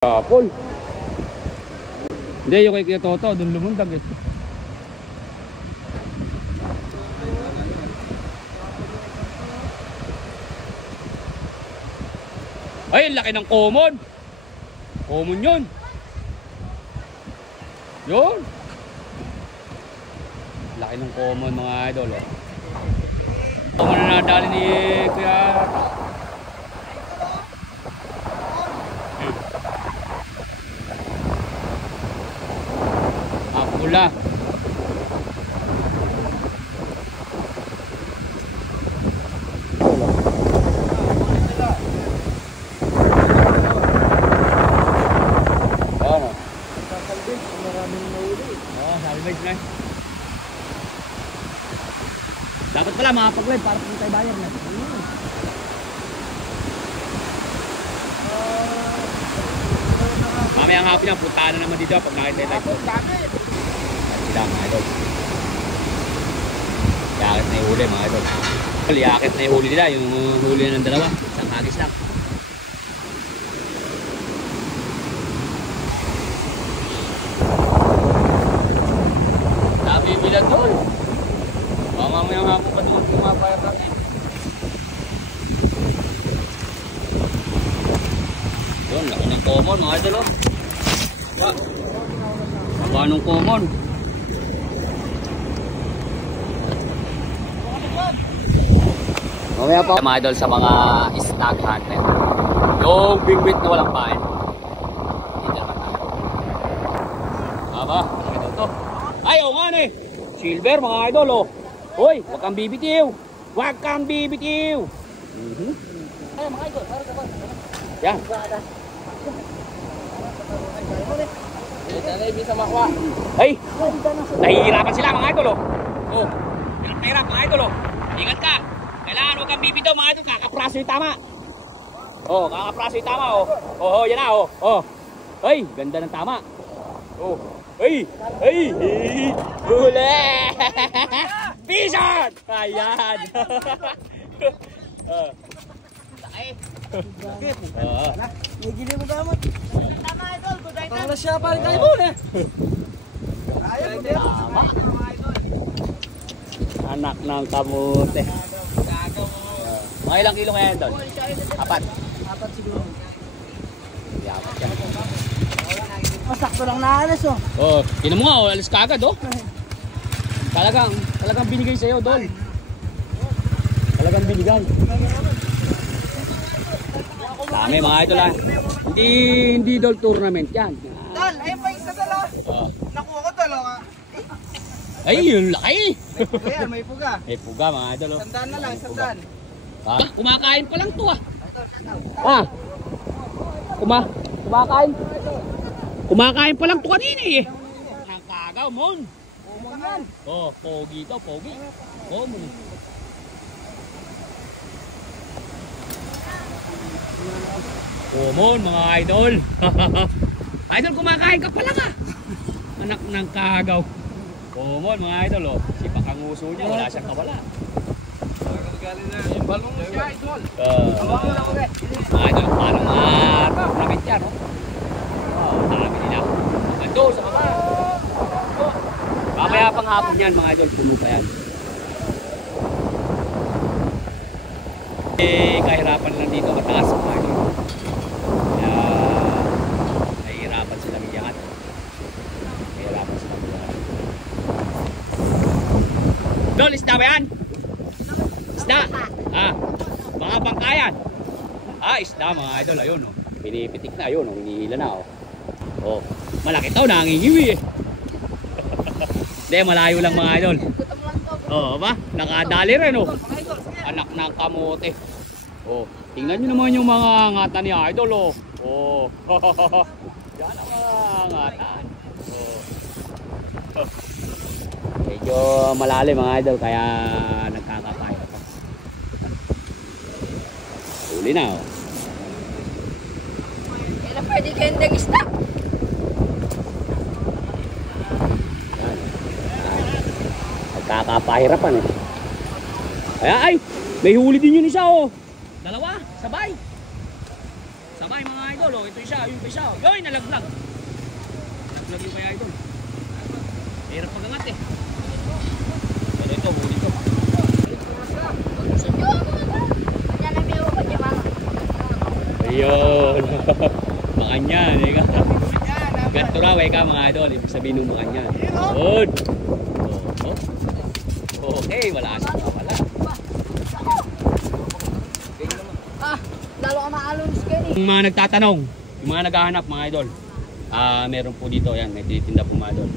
Apol. Hindi, yung kay Toto, doon lumundag eh. Ay, laki ng common. Common yun. Yun. Laki ng common mga idol. Oh. Common na nadali ni Kuya. Pula. Ano? Salvage, maraming nahuli. Oo, salvage na. Dapat pala makapag-live para kung tayo bayar na. Mamayang hapon na, puntaan na naman dito pag nakita tayo. Sila mga idol. Iakit na yung huli mga idol. Iakit na yung huli nila, yung huli ng dalawa. Isang hagis lang. Sabi bilang doon. Mamang hapon pa doon yung mga fire natin. Doon, laki ng common mga idol. Baba ng common. Mamaya pa mga idol sa mga stag hunter. Yung bingwit na walang pain. Dito naman tayo. Aba, ito to. Ay, o nga eh. Silver mga idol oh. Hoy, huwag kang bibitiw. Huwag kang bibitiw. Ay mga idol, harap ka ba? Yan. Ay, nahihirapan sila mga idol oh. Oh, hirap mga idol oh. Ingat ka. Kailangan huwag kang bibitaw mga idol, kakapraso yung tama. Oh, kakapraso yung tama oh. Oh, yan na oh. Oh. Ay, ganda ng tama. Oh. Ay, ay, huli. Pisot. Ayan. Ay. May gili mo gamot. Tama idol, good night. Para siya paling tayo muna. Ayaw mo din. Anak ng kamote. Mga ilang kilo kaya doon? Apat. Apat siguro. Apat yan. Masakto lang naalas oh. Oh, tinan mo nga, oh, alis ka agad oh. Talagang binigay sa'yo, Dol. Talagang binigay. Dami mga idol ha. Hindi Dol tournament yan. Dal, ayun pa isa dalawa. Nakuha ko dalawa. Ay, yung laki. Ayan, may puga. May puga mga idol oh. Sandaan na lang, sandaan. Ah, kumakain pa lang to ah. Ah. Kumakain. Kumakain pa lang to kanina eh. Nakagaw mon. Oh, pogi to, pogi. Oh, mon. Mon mga idol. Idol, kumakain ka pala ka. Anak ng kagaw. Mon mga idol oh. Sipak ang uso niya, wala siyang kawala. Balong siya, idol. Mga idol, parang tournament yan oh. Oh, dami nila. Gando sa baba. Oh. Mamaya pang hapon yan mga idol, puno pa yan. Kahirapan lang dito mataas mga idol. Kaya nahihirapan silang iyangat. Nahihirapan silang iyangat. Dol, isda ba yan? Isda? Ah, mga bangkayan. Ah, isda mga idol, ayun oh. Pinipitik na, ayun oh, hinihila na oh. Oh, malaki tao, nangingiwi eh. Hindi, malayo lang mga idol. Oh, ba? Nakadali rin oh. Anak ng kamote. Oh, tingnan nyo naman yung mga ngatan ni idol oh. Oh. Yan ang mga ngatan. Oh. Medyo malalim mga idol kaya nagkakapay pa. Huli na oh. Kailan pwede kayong nag-stop? Yan. Nagkakapahirapan eh. Ay, may huli din yun isa oh. Dalawa, sabay. Sabay mga idol. idol. Oh, ito isa, yung isa. Yoy, nalaglag. Nalaglag yung kay idol. Hirap pagangat eh. Pero ito, huli ito. Ayun. Makanyan. Ganito raw ka mga idol. Ibig sabihin ng makanyan. Good. Okay, wala siya. Wala. Lalo ka maalon si Kenny. Yung mga nagtatanong, yung mga naghahanap mga idol, meron po dito, yan, may tinitinda po mga idol.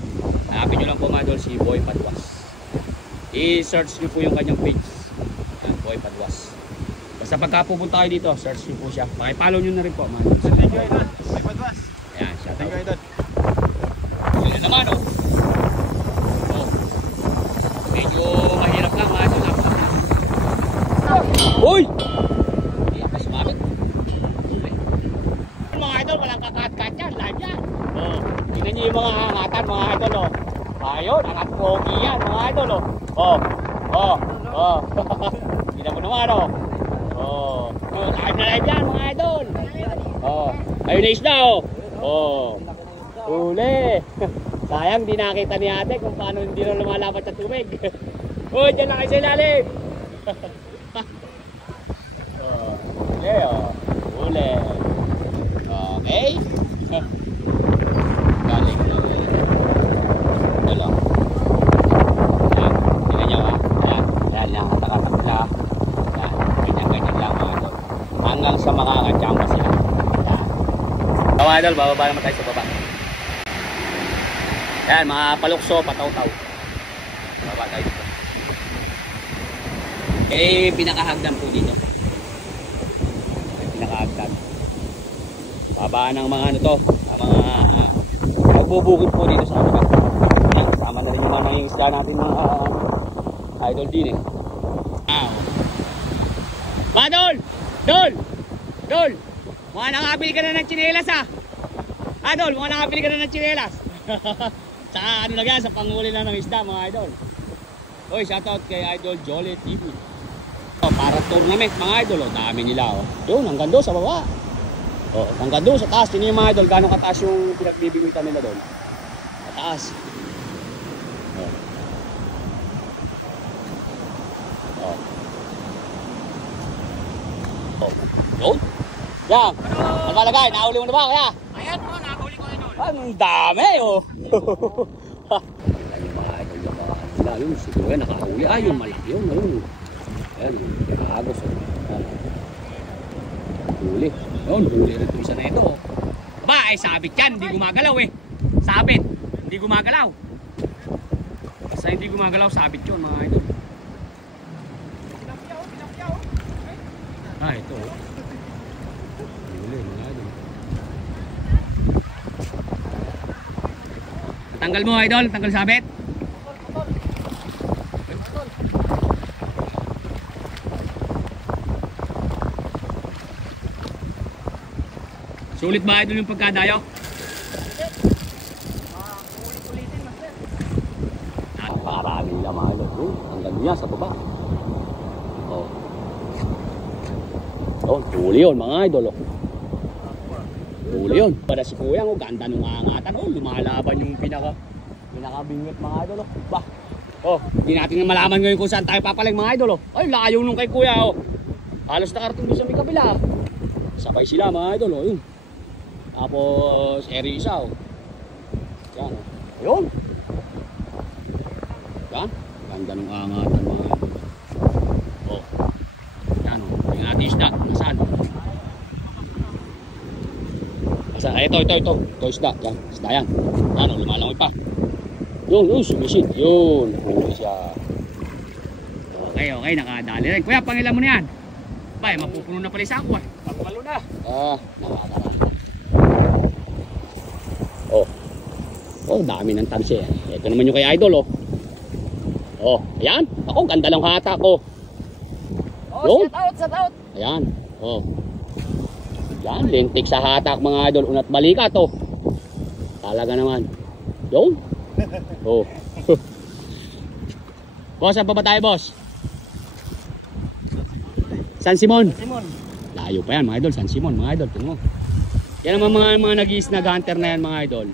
Hanapin nyo lang po mga idol si Boy Padwas. I-search nyo po yung kanyang page. Yan, Boy Padwas. Basta pagka pupunta kayo dito, search nyo po siya. Pakipollow nyo na rin po mga idol. Thank you, idol. Boy Padwas. Ayan, shout Thank you, out. idol. Yun na naman, oh. Oh. Medyo mahirap lang mga idol. Uy! Mga idol, walang kakat-kat yan, live yan. Oh, tingnan nyo yung mga hangatan mga idol, oh. Ayun, angat pogi yan mga idol, oh. Oh. Kita mo naman, oh. Oh, live na live yan mga idol. Oh, ayun na isda, oh. Oh, huli. Sayang, di nakita ni ate kung paano hindi na lumalapat sa tubig. Oh, dyan lang kayo sa ilalim. Oh, huli, oh. Huli. Okay? Galing na. Ito lang. Ayan. Tingnan nyo ha. Ayan. Ayan lang. Katakatak nila. Ayan. Ganyan-ganyan lang mga idol. Hanggang sa makakachamba sila. Ayan. Mga idol, bababa naman tayo sa baba. Ayan. Mga palukso, pataw-taw. Bababa tayo dito. Pinakahagdan po dito. Pinakahagdan. Baba ng mga ano to, mga nagbubukid po dito sa amin. Yan, kasama na rin yung mga nangingisda natin mga idol din eh. Wow. Dol! Dol! Mga nakabili ka na ng tsinelas ah. Dol, mga nakabili ka na ng tsinelas. Sa ano na yan, sa panghuli na ng isda mga idol. Oy, shoutout kay Idol Jolly TV. Para tournament mga idol, dami nila oh. Yun, hanggang doon sa baba. Oh, hanggang doon sa taas, tingnan yung mga idol, gano'ng kataas yung pinagbibigwitan nila doon. Kataas. Oh. Oh. Oh. Yun. Yan. Nakalagay, nahuli mo na ba kaya? Ayan po, nakahuli ko na yun. Ang dami oh. Yung mga idol, yung mga nila, yun, siguro yan, nakahuli. Yung malaki yun, ayun. Ayan, nakagos. Huli. Yun, huli rin ito isa na ito. Ba, ay sabit yan, hindi gumagalaw eh. Sabit, hindi gumagalaw. Basta hindi gumagalaw, sabit yun mga idol. Ah, ito. Huli mga idol. Tanggal mo idol, tanggal sabit. Sulit ba idol yung pagkadayo? Napakarami nila mga idol. Hanggang niya sa baba. Oh. Oh, huli yun mga idol. Oh. Huli yun. Para si Kuya, oh, ganda nung angatan. Oh, lumalaban yung pinakabingwit mga idol. Oh. Bah. Oh, hindi natin malaman ngayon kung saan tayo papaling mga idol. Oh. Ay, layo nung kay Kuya. Oh. Halos nakarating doon sa may kabila. Sabay sila mga idol. Oh. Yun. Tapos, eri isa, oh. Yan, oh. Ayun. Yan. Ganda ng angatan, mga idol. Oh. Yan, oh. Yung ating isda. Nasaan? Nasaan? Ay, ito. Ito isda. Yan. Isda yan. Yan, oh. Lumalangoy pa. Yun, sumisid. Yun. Huli siya. Okay. Nakadali rin. Kuya, pangilan mo na yan. Bay, mapupuno na pala isa ako, eh. Magpalo na. Nakakarami. Oh, dami ng tansi. Ito naman yung kay idol, oh. Oh, ayan. Ako, ganda lang hata ko. Oh, shout out. Ayan. Oh. Yan, lintik sa hatak mga idol. Unat balikat, oh. Talaga naman. Yun. Oh. Boss, saan pa ba tayo, boss? San Simon. Simon. Layo pa yan, mga idol. San Simon, mga idol. Tingnan mo. Yan naman mga nag-i-snag hunter na yan mga idol.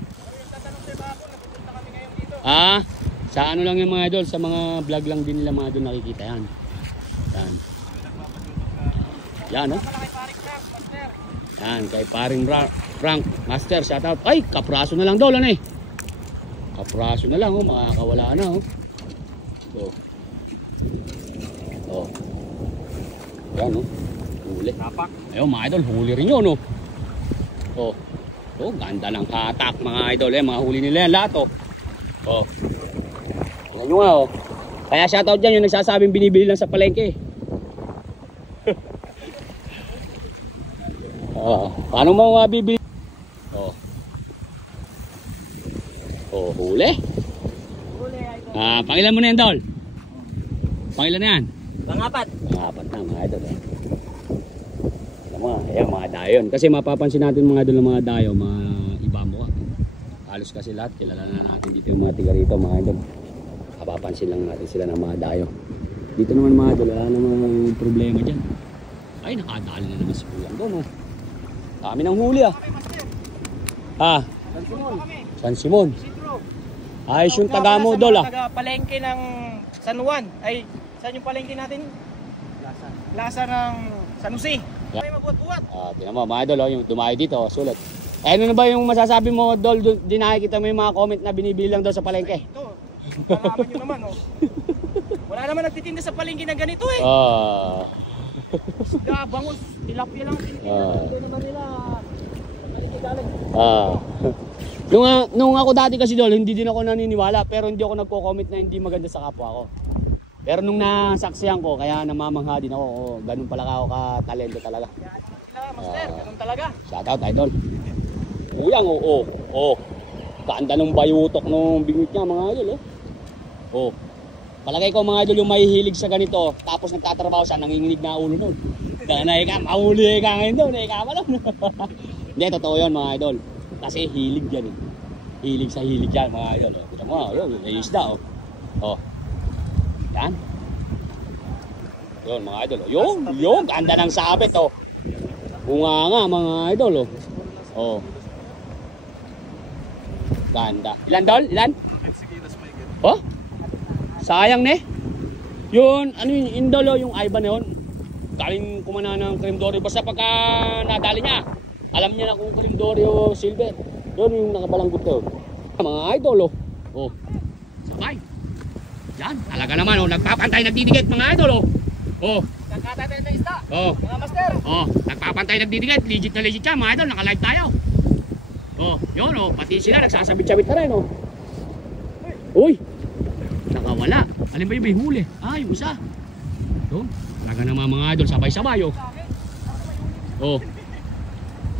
Ah, sa ano lang yung mga idol, sa mga vlog lang din nila mga idol nakikita yan. Yan. Yan oh. Yan, kay paring Frank Master, shout out. Ay, kapraso na lang daw lan eh. Kapraso na lang oh, makakawala na oh. Oh. Oh. Yan oh. Huli. Ayun mga idol, huli rin yun oh. Oh. Oh, ganda ng hatak mga idol eh, mga huli nila yan lahat oh. Oh. Tingnan nyo nga oh. Kaya shoutout dyan yung nagsasabing binibili lang sa palengke. Paano mo mabibili? Oh. Oh, huli. Pangilan mo na yan, Dol? Pangilan na yan? Pangapat. Pangapat na mga idol eh. Alam mo, ayan mga dayon. Kasi mapapansin natin mga idol ng mga dayo, mga iba mo. Halos kasi lahat, kilala na natin dito yung mga tiga rito mga idol. Mapapansin lang natin sila ng mga dayo. Dito naman mga idol, wala namang problema dyan. Ay, nakadali na naman si Kuya doon oh. Kami ng huli ah. Ah, San Simon. Ayos yung taga mo Dol ah. Taga palengke ng San Juan. Ay, saan yung palengke natin? Plaza ng San Jose. Ay, mabuhat-buhat. Tingnan mo mga idol oh, yung dumayo dito, sulat. Eh, ano na ba yung masasabi mo Dol? Di nakikita mo yung mga comment na binibili lang daw sa palengke? Ito, kalaman nyo naman oh. Wala naman nagtitinda sa palengke na ganito eh. Isda, bangus, tilapia lang tinitinda. Hindi naman nila galing. Nung ako dati kasi Dol, hindi din ako naniniwala. Pero hindi ako nagko-comment na hindi maganda sa kapwa ko. Pero nung nasaksihan ko, kaya namamangha din ako. Oh, ganun pala ako ka-talento talaga. Master, ganun talaga. Shoutout idol. Uyang oh. Ganda ng bayutok nung bingwit niya mga idol oh. Oh. Palagay ko mga idol yung mahihilig sa ganito, tapos nagtatrabaho siya, nanginginig na ulo nun. Ganay ka, mahuli ka ngayon doon, ka pa lang. Hindi, totoo yun mga idol. Kasi hilig yan eh. Hilig sa hilig yan mga idol. Kita mo, yun, yung isda oh. Oh. Yan. Yun mga idol. Yung ganda ng sabit oh. Bunga nga mga idol oh. Oh. Ganda. Ilan Dol? Ilan? Oh? Sayang ne. Yun, ano yung indolo, yung Ivan na yun. Galing kumana ng cream dory. Basta pagka nadali niya, alam niya na kung cream dory o silver. Yun yung nakabalanggot ko. Mga idol oh. Oh. Sabay. Yan, talaga naman oh. Nagpapantay, nagdidikit mga idol oh. Oh. Nagkatatay na isda. Oh. Mga master. Oh, nagpapantay, nagdidikit. Legit na legit yan mga idol. Naka-live tayo. Oh, yun oh. Pati sila nagsasabit-sabit na rin oh. Uy. Nakawala. Alin ba yung may huli? Yung isa. Yun. Talaga naman mga idol. Sabay-sabay oh. Oh.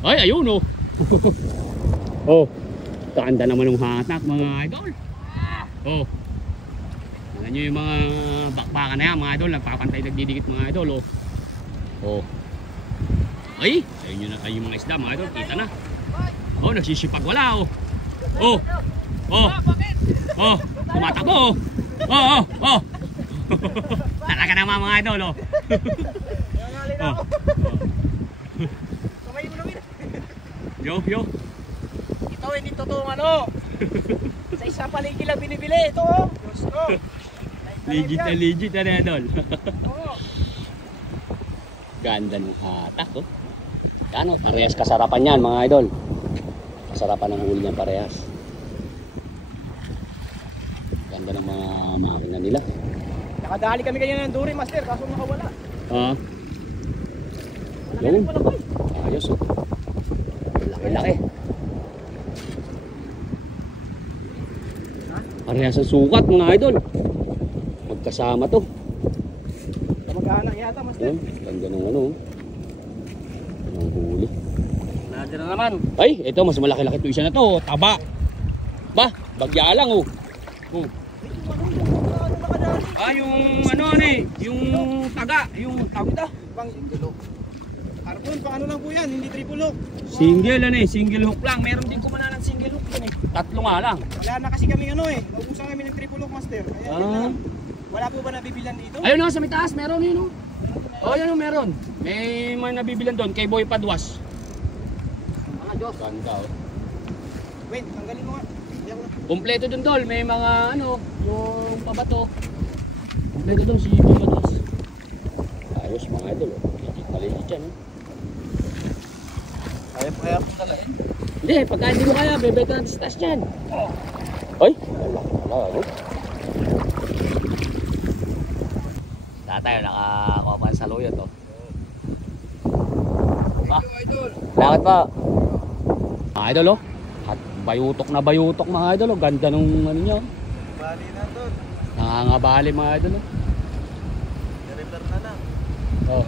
Ay, ayun oh. Oh. Ganda naman ng hatak mga idol. Oh. Tingnan nyo yung mga bakbakan na yan mga idol. Nagpapantay, nagdidikit mga idol oh. Oh. Ay. Ayun yun na kayo mga isda mga idol. Kita na. Oh, nagsisipag wala oh. Oh. Oh. Oh. Tumatakbo oh. Oh. Talaga naman mga idol oh. Oh. Kamay mo namin. Yo. Ito hindi totoong ano. Sa isa palengke lang binibili ito oh. Gusto. Legit na idol. Oo. Ganda ng hatak oh. Yan oh, parehas kasarapan yan mga idol. Kasarapan ng huli niyan parehas. Ganda ng mga makina nila. Nakadali kami kanina ng duri master kaso nakawala. Yun. Ayos oh. Laki-laki. Parehas ang sukat mga idol. Magkasama to. Kamag-anak yata master. Ganda ng ano. Ang huli. Nadir na naman. Ay, ito mas malaki-laki to isa na to. Taba. Ba, bagya lang oh. Oh. Yung ano yung taga, yung tawag ito. Pang single hook. Pang ano lang po yan, hindi triple hook. Single hook lang. Meron din kumana ng single hook yan eh. Tatlo nga lang. Wala na kasi kami ano eh. Naubusan kami ng triple hook master. Kaya yun na lang. Wala po ba nabibilan dito? Ayun na sa may taas, meron yun oh. Oh, yan oh, meron. May nabibilan doon kay Boy Padwas. Diyos. Ganda oh. Wait, tanggalin mo nga. Hindi ako na. Kompleto dun tol, may mga ano, yung pabato. Kompleto dun si Pabatos. Ayos mga idol oh. Legit yan oh. Kaya po talahin. Hindi, pagka hindi mo kaya, bebenta natin sa taas dyan. Ay, wala, ano? Tatay, nakakuha pa sa loyo to. Bakit pa? Mga idol oh. At bayutok na bayutok mga idol oh. Ganda nung ano nyo. Bali na doon. Nangangabali mga idol oh. I-repair na lang. Oh.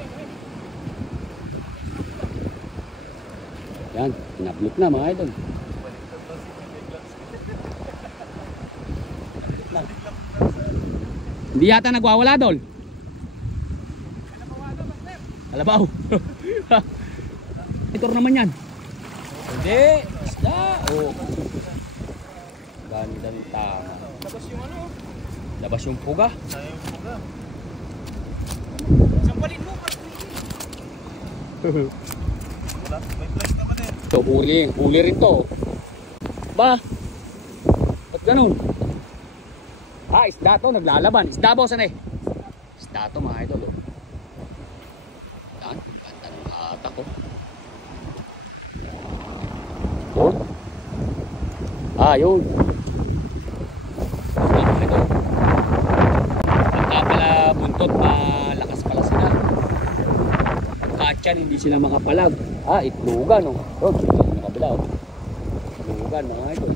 Yan, pinablok na mga idol. Hindi yata nagwawala dol. Kalabaw. Ito naman yan. Hindi, isda. Oh. Ganda ng tama. Labas yung ano. Labas yung puga. Sayang yung puga. Sampalin mo. Wala, may flash naman eh. Ito, huli rin to. Ba? Ba't ganun? Ah, isda to, naglalaban. Isda boss, ano eh? Isda to mga idol. Oh. Yan, ganda ng hatak ko. Oh. Ah, yun. Ito. Pagka pala buntot, malakas pala sila. Katyan, hindi sila makapalag. Ah, itlugan oh. Oh, dito sa kabila oh. Itlugan mga idol.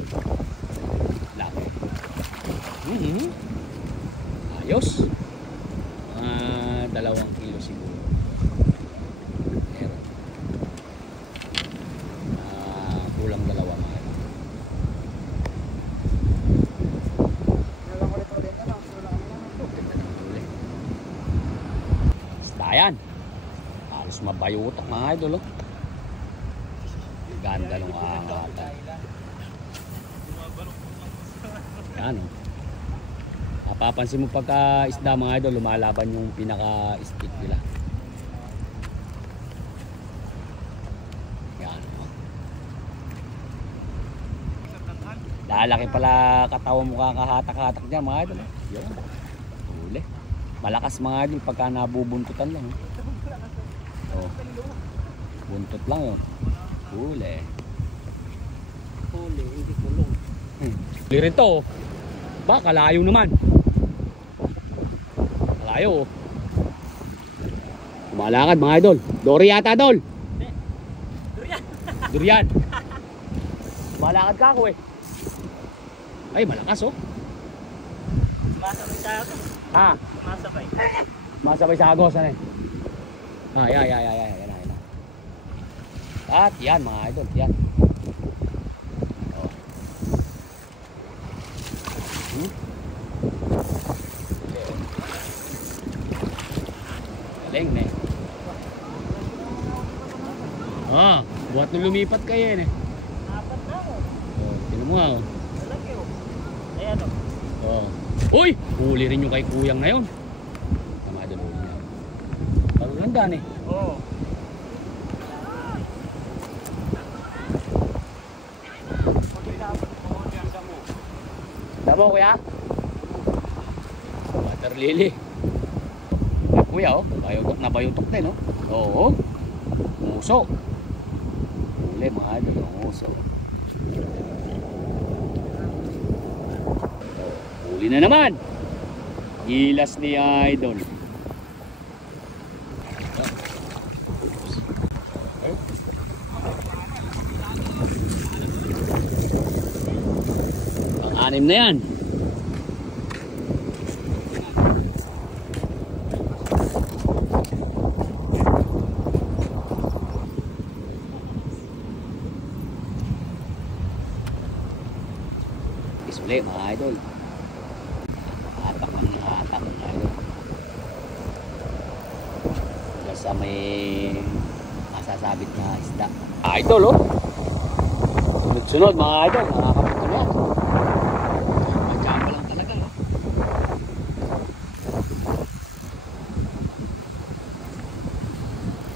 Laki. Ayos. 2 kilo siguro. Meron. Kulang 2 mga idol. Basta yan. Halos mabayutok mga idol oh. Ganda ng angata. Yan oh. Mapapansin mo pagka isda mga idol, lumalaban yung pinaka stick nila. Yan oh. Lalaki pala katawan mo kakahatak-hatak dyan mga idol. Yan. Huli. Malakas mga idol pagka nabubuntutan lang. Oh. Buntot lang yun. Huli. Huli, hindi kulong. Huli rin to. Ba, kalayo naman. Kalayo. Kumalakad mga idol. Dory yata dol. Durian. Durian. Kumalakad ka ako eh. Ay, malakas oh. Masabay sa ako. Ha? Masabay. Masabay sa agos ano eh. Ay. Yan. At yan mga idol, yan. Oh. Galing na eh. Ah, buhat nung lumipat kayo eh. Apat na ako. Oh, tinan mo nga oh. Malaki oh. Ayan oh. Oh. Uy! Huli rin yung kay kuyang na yun. Tama doon huli niya. Pagagandaan eh. Oo. Tama kuya? Water lily. Ay kuya oh. Bayutok na bayutok din oh. Oo. Muso. Huli mga idol ng muso. Huli na naman. Gilas ni idol. Pang-anim na yan. Isuli mga idol. Hatak mga idol. Basta may masasabit na isda. Idol oh. Sunod-sunod mga idol. Nakakapunta na yan. Madyapa lang talaga oh.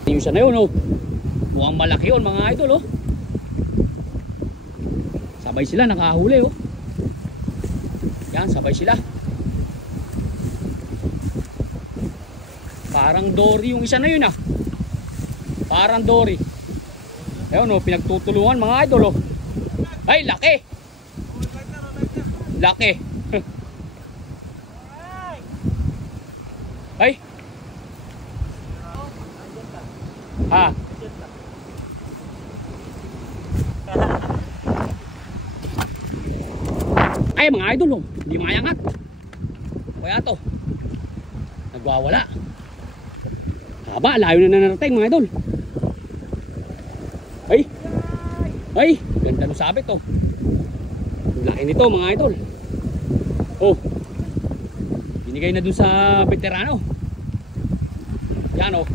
Yung isa na yun oh. Mukhang malaki yun mga idol oh. Sabay sila nakahuli oh. Yan, sabay sila. Parang dory yung isa na yun ah. Parang dory. Ayun oh, pinagtutulungan mga idol oh. Ay, laki. Laki. Ay. Ah. Ay mga idol oh, hindi mayangat. Kaya to. Nagwawala. Haba, layo na narating mga idol. Ay. Ay, ganda ng sabit oh. Laki nito mga idol. Oh. Binigay na dun sa veterano. Yan oh.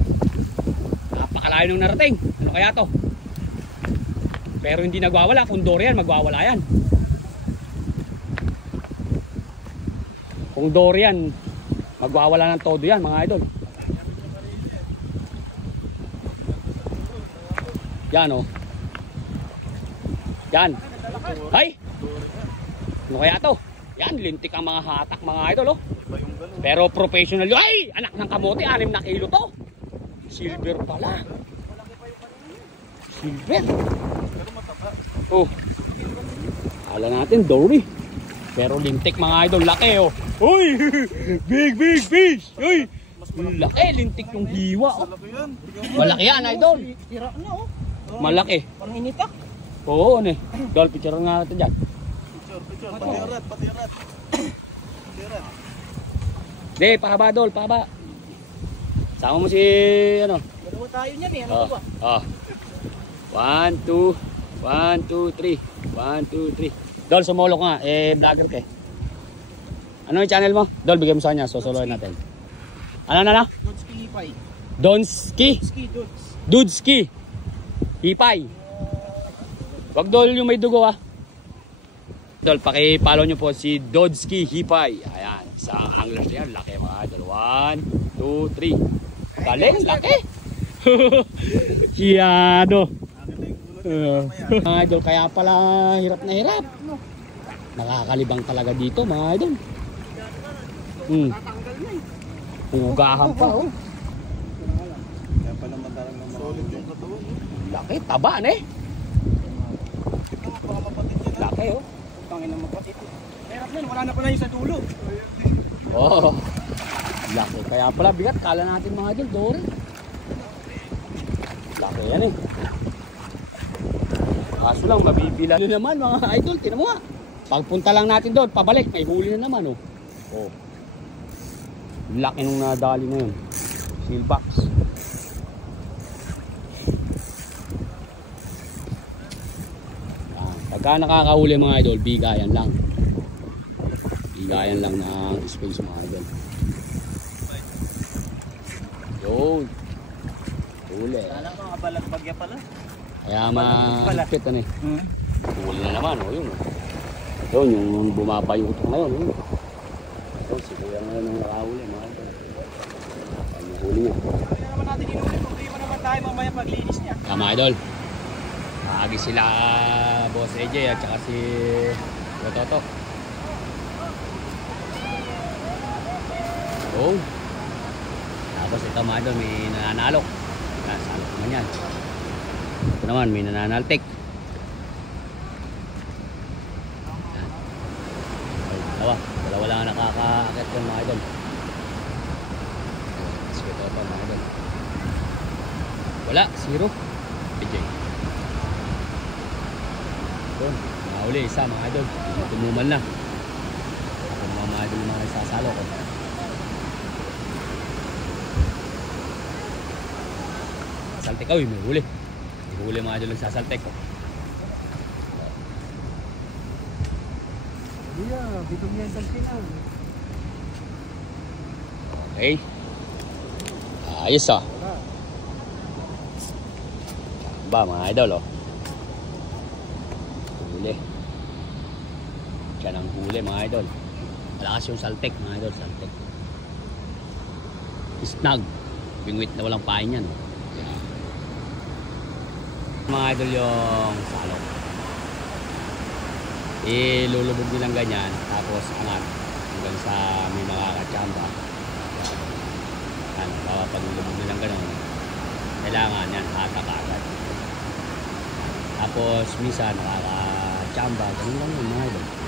Napakalayo nung narating. Ano kaya to? Pero hindi nagwawala. Kung dory yan, magwawala yan. Kung dory yan, magwawala ng todo yan mga idol. Yan oh. Yan. Ay! Ano kaya to? Yan, lintik ang mga hatak mga idol oh. Pero professional yun. Ay! Anak ng kamote, 6 na kilo to. Silver pala. Silver. Oh. Kala natin dory. Pero lintik mga idol, laki oh. Uy! Big fish! Uy! Laki, lintik yung hiwa oh. Malaki yan idol. Tira na oh. Malaki. Parang initak. Oo, ano eh. Dol, picture nga natin dyan. Picture. Patirat. Hindi, pahaba Dol, pahaba. Sama mo si, ano? Dalawa tayo niyan eh, ano ba? 1, 2, 1, 2, 3. 1, 2, 3. Dol, sumulok nga. Vlogger ka eh. Ano yung channel mo? Dol, bigyan mo sa kanya. Susuluhin natin. Ano? Dudski Hipay. Donski? Dudes. Dudski. Hipay. Wag Dol yung may dugo ah. Dol, paki-follow nyo po si Dodski Hipay. Ayan, sa anglers yan. Laki mga idol. 1, 2, 3. Galing, laki. Siyado. Mga idol, kaya pala hirap na hirap. Nakakalibang talaga dito mga idol. Hugahan pa oh. Kaya pala matarang naman. Solid yung katawan. Laki, taba na eh. Laki oh. Tangin na magpatit. Hirap na, wala na pala yung sa dulo. Oh. Laki, kaya pala bigat. Kala natin mga idol, dory. Laki yan eh. Kaso lang, mabibila na naman mga idol. Tinan mo nga. Pagpunta lang natin doon, pabalik. May huli na naman oh. Oh. Laki nung nadali na yun. Sealbox. Pagka nakakahuli mga idol, bigayan lang. Bigayan lang ng space mga idol. Yun. Huli. Kala ko nga balag bagya pala. Kaya mahigpit ano eh. Huli na naman oh, yun. Yun, yung bumaba yung utok na yun. Yun, siguro na yun ang nakahuli mga idol. Yung huli niya. Kaya naman natin inulit. Hindi mo naman tayo mamaya maglinis niya. Mga idol. Agi sila Boss AJ at saka si Toto. Oh. Tapos ito mga idol, may nananalok. Salok naman yan. Ito naman, may nananaltik. Dalawa lang nakakaakit yun mga idol. Si Toto mga idol. Wala, 0. AJ. Doon, nahuli isa mga idol. Tumumal na. Ako mga idol yung mga nagsasalo ko. Saltik ko, may huli. May huli mga idol nagsasaltik ko. Bidong yan saltik na. Okay. Ayos ah. Ba mga idol oh. Huli. Diyan ang huli mga idol. Malakas yung saltek mga idol, saltek. Snag. Bingwit na walang pain yan. Mga idol yung salok. ilulubog nilang ganyan, tapos angat hanggang sa may makakatsamba. Yan, kapag ilubog nilang ganun, kailangan yan, hatak agad. Tapos minsan nakakatsamba, ganun lang yun mga idol.